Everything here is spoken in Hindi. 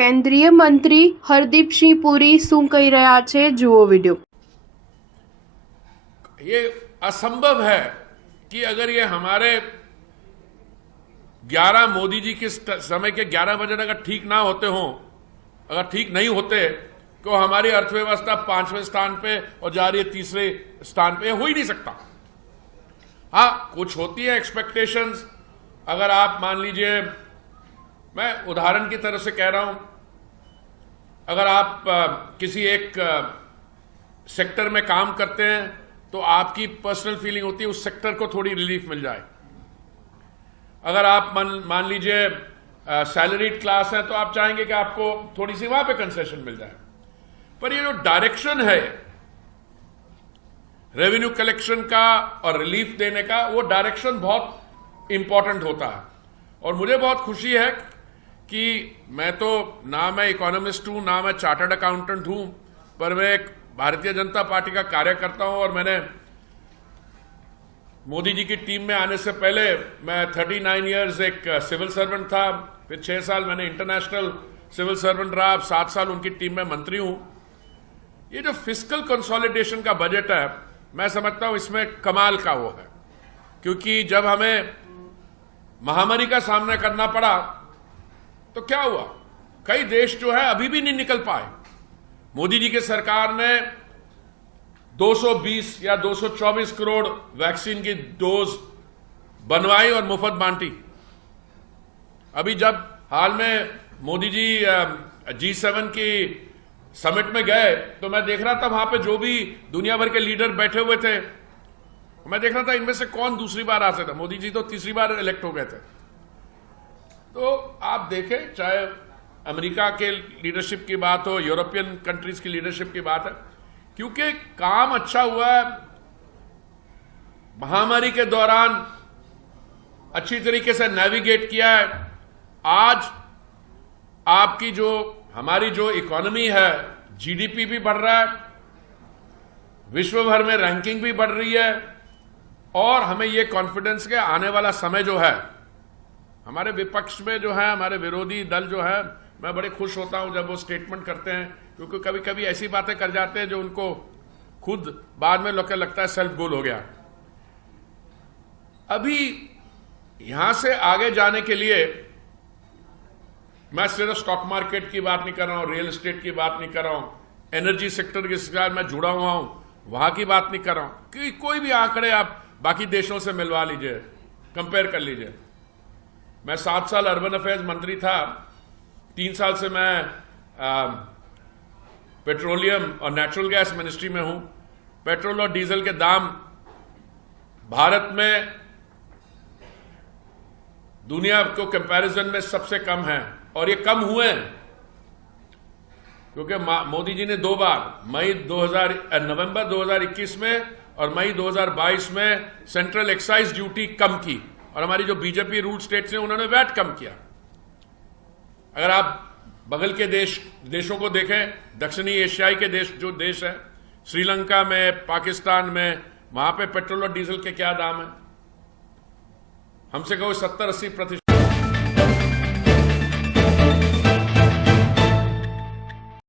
કેન્દ્રીય મંત્રી હરદીપસિંહ પુરી શું કહી રહ્યા છે, જુઓ વિડીયો। ये असंभव है कि अगर ये हमारे 11 मोदी जी के समय के 11 बजट अगर ठीक ना होते हों, अगर ठीक नहीं होते तो हमारी अर्थव्यवस्था 5वें स्थान पे और जा रही है 3रे स्थान पे। हो ही नहीं सकता। हाँ, कुछ होती है एक्सपेक्टेशंस। अगर आप मान लीजिए, मैं उदाहरण की तरह से कह रहा हूं, अगर आप किसी एक सेक्टर में काम करते हैं तो आपकी पर्सनल फीलिंग होती है उस सेक्टर को थोड़ी रिलीफ मिल जाए। अगर आप मान लीजिए सैलरीड क्लास है तो आप चाहेंगे कि आपको थोड़ी सी वहां पे कंसेशन मिल जाए। पर ये जो डायरेक्शन है रेवेन्यू कलेक्शन का और रिलीफ देने का, वो डायरेक्शन बहुत इंपॉर्टेंट होता है। और मुझे बहुत खुशी है कि मैं तो ना मैं इकोनॉमिस्ट हूं, ना मैं चार्टर्ड अकाउंटेंट हूं, पर मैं एक भारतीय जनता पार्टी का कार्यकर्ता हूं। और मैंने मोदी जी की टीम में आने से पहले मैं 39 इयर्स एक सिविल सर्वेंट था, फिर 6 साल मैंने इंटरनेशनल सिविल सर्वेंट रहा, अब 7 साल उनकी टीम में मंत्री हूं। ये जो फिस्कल कंसोलिडेशन का बजट है, मैं समझता हूं इसमें कमाल का वो है, क्योंकि जब हमें महामारी का सामना करना पड़ा तो क्या हुआ, कई देश जो है अभी भी नहीं निकल पाए। मोदी जी की सरकार ने 220 या 224 करोड़ वैक्सीन की डोज बनवाई और मुफ्त बांटी। अभी जब हाल में मोदी जी G7 की समिट में गए तो मैं देख रहा था वहां पे जो भी दुनिया भर के लीडर बैठे हुए थे, मैं देख रहा था इनमें से कौन दूसरी बार आ सकता। मोदी जी तो तीसरी बार इलेक्ट हो गए थे। तो आप देखें, चाहे अमेरिका के लीडरशिप की बात हो, यूरोपियन कंट्रीज की लीडरशिप की बात है, क्योंकि काम अच्छा हुआ है। महामारी के दौरान अच्छी तरीके से नेविगेट किया है। आज आपकी जो हमारी जो इकोनॉमी है, जीडीपी भी बढ़ रहा है, विश्व भर में रैंकिंग भी बढ़ रही है, और हमें ये कॉन्फिडेंस के आने वाला समय जो है, हमारे विपक्ष में जो है, हमारे विरोधी दल जो है, मैं बड़े खुश होता हूं जब वो स्टेटमेंट करते हैं, क्योंकि कभी कभी ऐसी बातें कर जाते हैं जो उनको खुद बाद में लगता है सेल्फ गोल हो गया। अभी यहां से आगे जाने के लिए मैं सिर्फ स्टॉक मार्केट की बात नहीं कर रहा हूं, रियल एस्टेट की बात नहीं कर रहा हूं, एनर्जी सेक्टर के साथ मैं जुड़ा हुआ हूं, वहां की बात नहीं कर रहा हूं कि कोई भी आंकड़े आप बाकी देशों से मिलवा लीजिए, कंपेयर कर लीजिए। मैं 7 साल अर्बन अफेयर्स मंत्री था, 3 साल से मैं पेट्रोलियम और नेचुरल गैस मिनिस्ट्री में हूं। पेट्रोल और डीजल के दाम भारत में दुनिया को कंपैरिजन में सबसे कम है, और ये कम हुए हैं क्योंकि मोदी जी ने 2 बार नवंबर 2021 में और मई 2022 में सेंट्रल एक्साइज ड्यूटी कम की, और हमारी जो बीजेपी रूल स्टेट्स हैं उन्होंने वैट कम किया। अगर आप बगल के देशों को देखें, दक्षिणी एशियाई के जो देश है, श्रीलंका में, पाकिस्तान में, वहां पे पेट्रोल और डीजल के क्या दाम है, हमसे कहो 70-80%